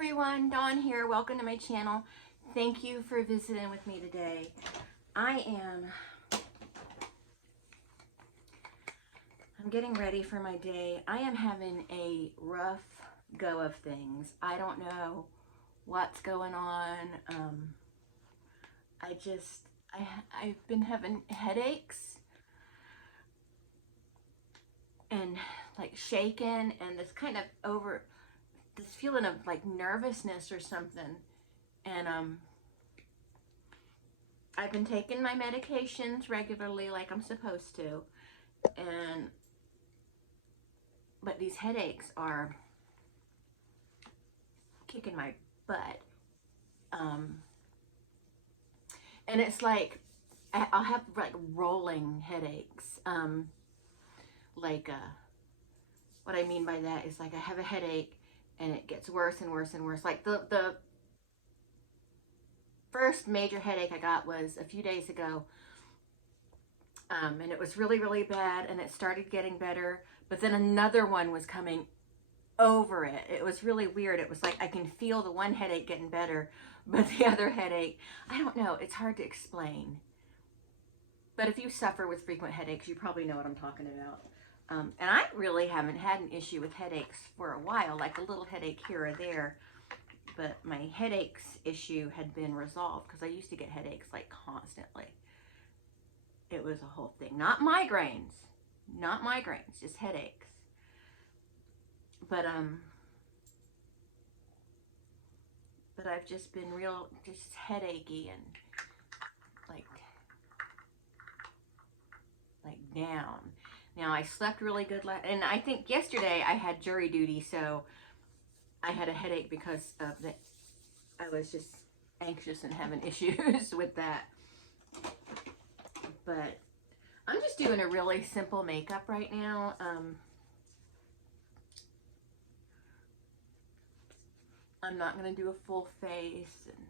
everyone, Dawn here. Welcome to my channel. Thank you for visiting with me today. I'm getting ready for my day. I am having a rough go of things. I don't know what's going on. I've been having headaches and like shaking and this kind of this feeling of like nervousness or something. And I've been taking my medications regularly like I'm supposed to. But these headaches are kicking my butt. And it's like I'll have like rolling headaches. What I mean by that is like I have a headache and it gets worse and worse and worse. Like the first major headache I got was a few days ago. And it was really, really bad, and it started getting better, but then another one was coming over it. It was really weird. It was like I can feel the one headache getting better, but the other headache, I don't know, it's hard to explain. But if you suffer with frequent headaches, you probably know what I'm talking about. And I really haven't had an issue with headaches for a while, like a little headache here or there, but my headaches issue had been resolved because I used to get headaches like constantly. It was a whole thing. Not migraines, just headaches. But I've just been just headachy and like down. Now I slept really good and I think yesterday I had jury duty, so I had a headache because of I was just anxious and having issues with that. But I'm just doing a really simple makeup right now. I'm not going to do a full face. And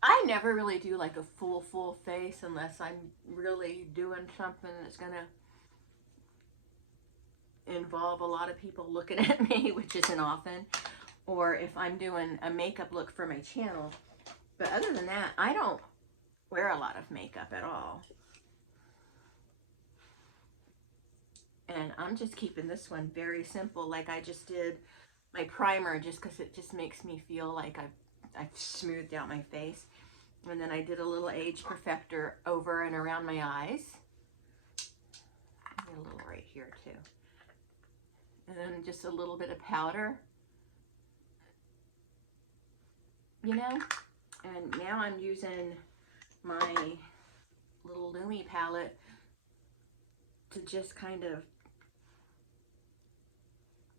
I never really do like a full face unless I'm really doing something that's going to involve a lot of people looking at me, which isn't often. Or if I'm doing a makeup look for my channel. But other than that, I don't wear a lot of makeup at all. And I'm just keeping this one very simple, like I just did my primer, just because it just makes me feel like I've smoothed out my face. And then I did a little age perfector over and around my eyes. And a little right here too. And then just a little bit of powder. You know? And now I'm using my little Lumi palette to just kind of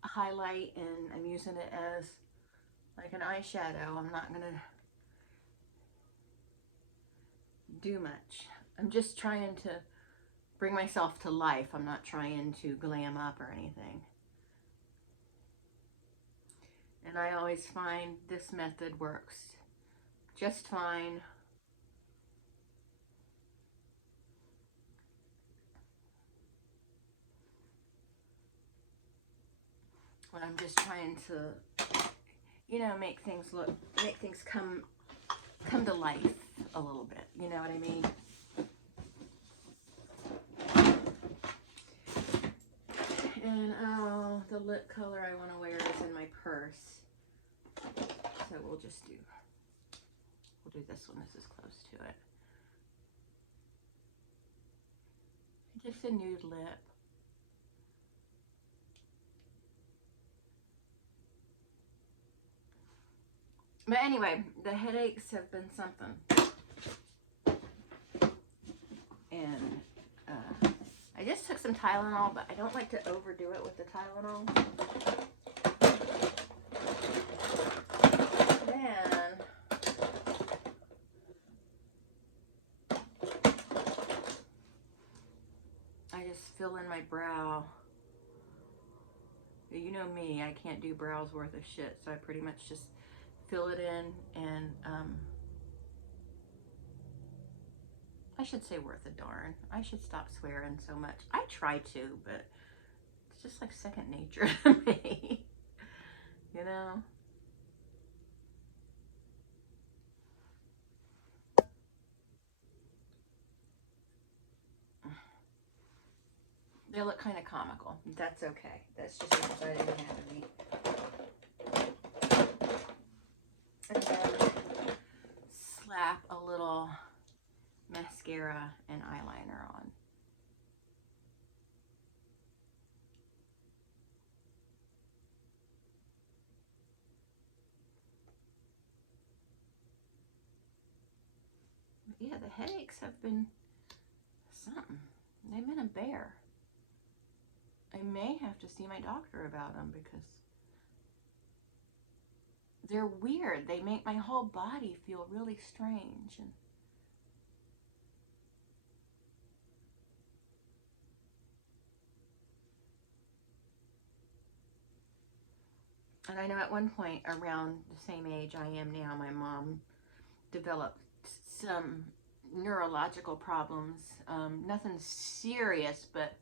highlight, and I'm using it as like an eyeshadow. I'm not gonna do much. I'm just trying to bring myself to life. I'm not trying to glam up or anything. And I always find this method works just fine. When I'm just trying to, you know, make things come to life a little bit. You know what I mean? And oh, the lip color I want to wear is in my purse. So we'll do this one. This is close to it. Just a nude lip. But anyway, the headaches have been something. And I just took some Tylenol, but I don't like to overdo it with the Tylenol. Then I just fill in my brow. You know me, I can't do brows worth of shit, so I pretty much just fill it in, and I should say worth a darn. I should stop swearing so much. I try to, but it's just like second nature to me. You know? They look kind of comical. That's okay. That's just as exciting as have to be. And then slap a little mascara and eyeliner on. Yeah, the headaches have been something. They've been a bear. I may have to see my doctor about them because they're weird. They make my whole body feel really strange. And I know at one point around the same age I am now, my mom developed some neurological problems. Nothing serious, but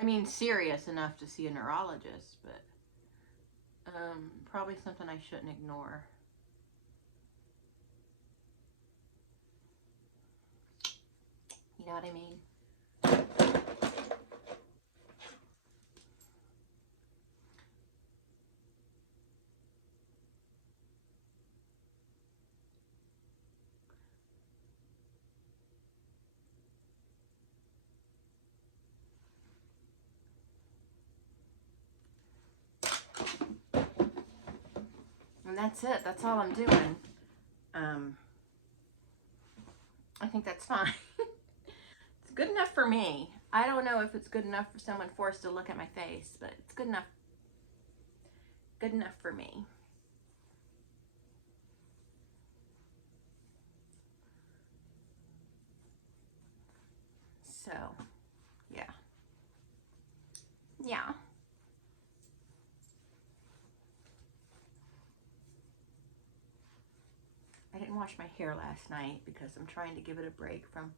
I mean serious enough to see a neurologist, but probably something I shouldn't ignore. You know what I mean? And that's it. That's all I'm doing. I think that's fine. It's good enough for me. I don't know if it's good enough for someone forced to look at my face, but it's good enough. Good enough for me. So, yeah. Yeah. I didn't wash my hair last night because I'm trying to give it a break from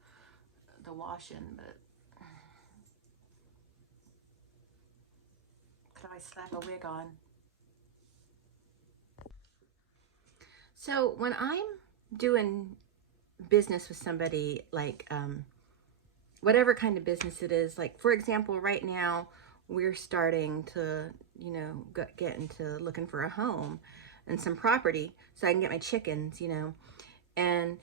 the washing, but could I slap a wig on? So when I'm doing business with somebody, like whatever kind of business it is, like for example, right now we're starting to, you know, get into looking for a home and some property so I can get my chickens, you know, and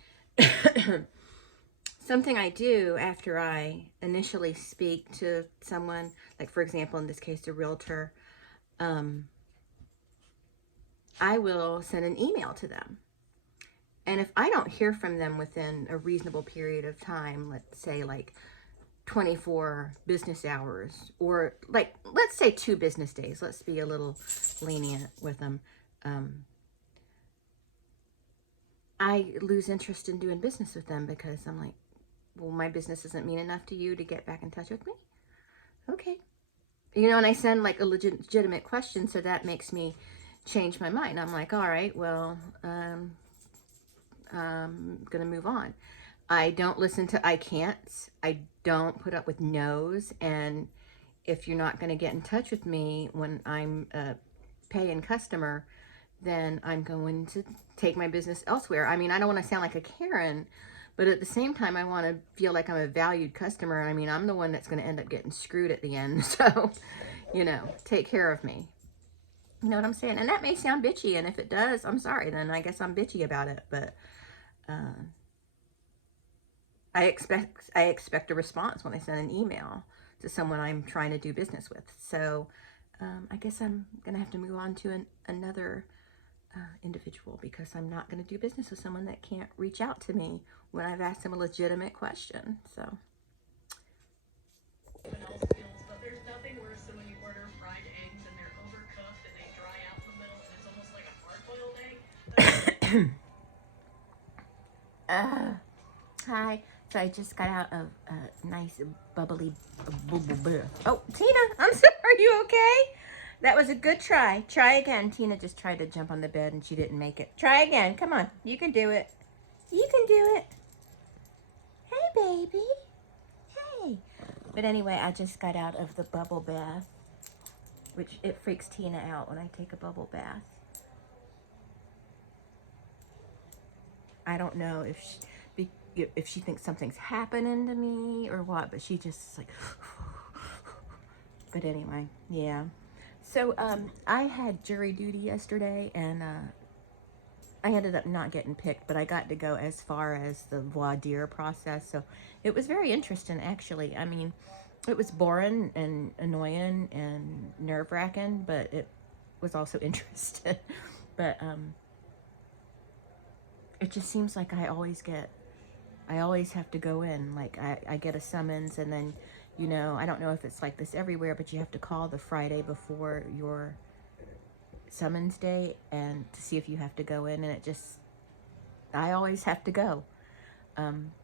something I do after I initially speak to someone, like for example, in this case, a realtor, I will send an email to them. And if I don't hear from them within a reasonable period of time, let's say like 24 business hours, or like, let's say 2 business days, let's be a little lenient with them, I lose interest in doing business with them because I'm like, well, my business doesn't mean enough to you to get back in touch with me? Okay. You know, and I send like a legitimate question, so that makes me change my mind. I'm like, all right, well, I'm gonna move on. I don't listen to I can'ts. I don't put up with no's. And if you're not gonna get in touch with me when I'm a paying customer, then I'm going to take my business elsewhere. I mean, I don't want to sound like a Karen, but at the same time, I want to feel like I'm a valued customer. I mean, I'm the one that's going to end up getting screwed at the end. So, you know, take care of me. You know what I'm saying? And that may sound bitchy, and if it does, I'm sorry. Then I guess I'm bitchy about it. But uh, I expect a response when I send an email to someone I'm trying to do business with. So I guess I'm gonna have to move on to another individual because I'm not gonna do business with someone that can't reach out to me when I've asked them a legitimate question. So. But there's nothing worse than when you order fried eggs and they're overcooked and they dry out in the middle and it's almost like a hard-boiled egg. Hi. So I just got out of a nice bubbly Oh, Tina, I'm sorry. Are you okay? That was a good try. Try again. Tina just tried to jump on the bed and she didn't make it. Try again. Come on. You can do it. You can do it. Hey, baby. Hey. But anyway, I just got out of the bubble bath, which it freaks Tina out when I take a bubble bath. I don't know if she thinks something's happening to me or what, but she just like But anyway, yeah. So I had jury duty yesterday, and I ended up not getting picked, but I got to go as far as the voir dire process. So it was very interesting, actually. I mean, it was boring and annoying and nerve-wracking, but it was also interesting. But it just seems like I always have to go in. Like I get a summons, and then, you know, I don't know if it's like this everywhere, but you have to call the Friday before your summons day and to see if you have to go in, and I always have to go.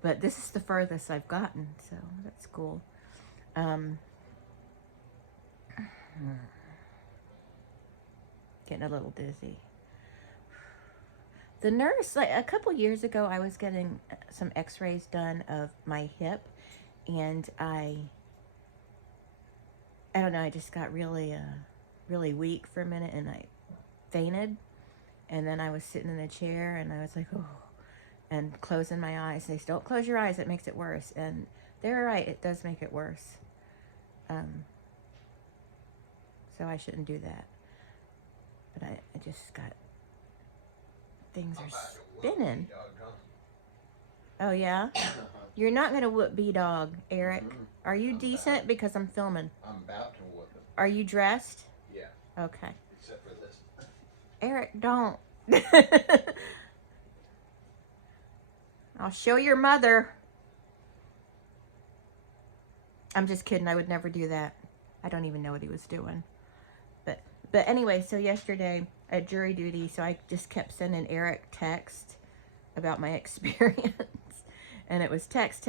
But this is the furthest I've gotten, so that's cool. Getting a little dizzy. The nurse, like a couple years ago, I was getting some x-rays done of my hip, and I don't know, I just got really weak for a minute, and I fainted. And then I was sitting in a chair, and I was like, oh, and closing my eyes. They say, don't close your eyes, it makes it worse. And they're right, it does make it worse. So I shouldn't do that. But I just got, things are spinning. Oh, yeah? You're not going to whoop B-Dog, Eric. Are you decent? Because I'm filming. I'm about to whoop him. Are you dressed? Yeah. Okay. Except for this. Eric, don't. I'll show your mother. I'm just kidding. I would never do that. I don't even know what he was doing. But anyway, so yesterday at jury duty, so I just kept sending Eric text about my experience. And it was text.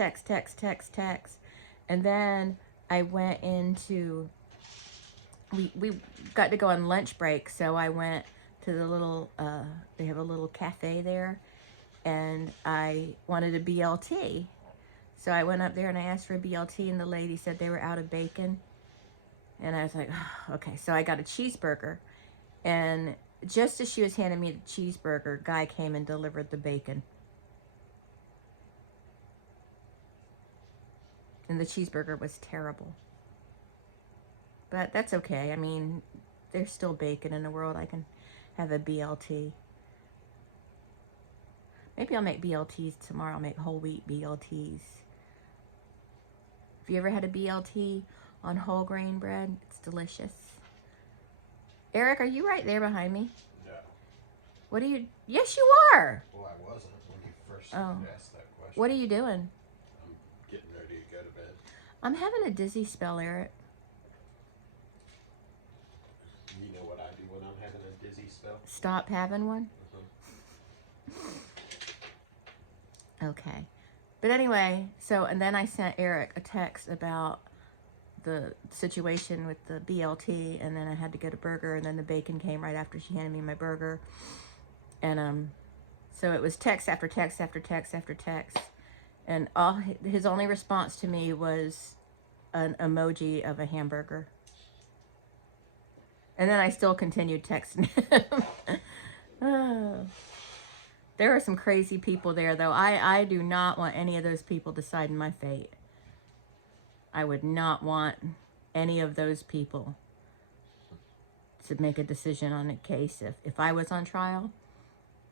And then I went into, we got to go on lunch break, so I went to the little, they have a little cafe there, and I wanted a BLT. So I went up there and I asked for a BLT, and the lady said they were out of bacon. And I was like, oh, okay. So I got a cheeseburger, and just as she was handing me the cheeseburger, guy came and delivered the bacon. And the cheeseburger was terrible. But that's okay. I mean, there's still bacon in the world. I can have a BLT. Maybe I'll make BLTs tomorrow. I'll make whole wheat BLTs. Have you ever had a BLT on whole grain bread? It's delicious. Eric, are you right there behind me? No. What are you? Yes, you are. Well, I wasn't when you first asked that question. What are you doing? I'm getting ready to go to bed. I'm having a dizzy spell, Eric. You know what I do when I'm having a dizzy spell? Stop having one? Okay. But anyway, so, and then I sent Eric a text about the situation with the BLT, and then I had to get a burger, and then the bacon came right after she handed me my burger. And so it was text after text after text after text, and all his only response to me was an emoji of a hamburger. And then I still continued texting him. Oh. There are some crazy people there, though. I do not want any of those people deciding my fate. I would not want any of those people to make a decision on a case if I was on trial.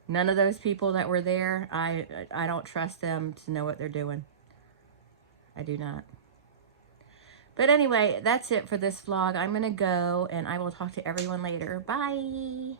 None of those people that were there, I don't trust them to know what they're doing. I do not. But anyway, that's it for this vlog. I'm going to go, and I will talk to everyone later. Bye!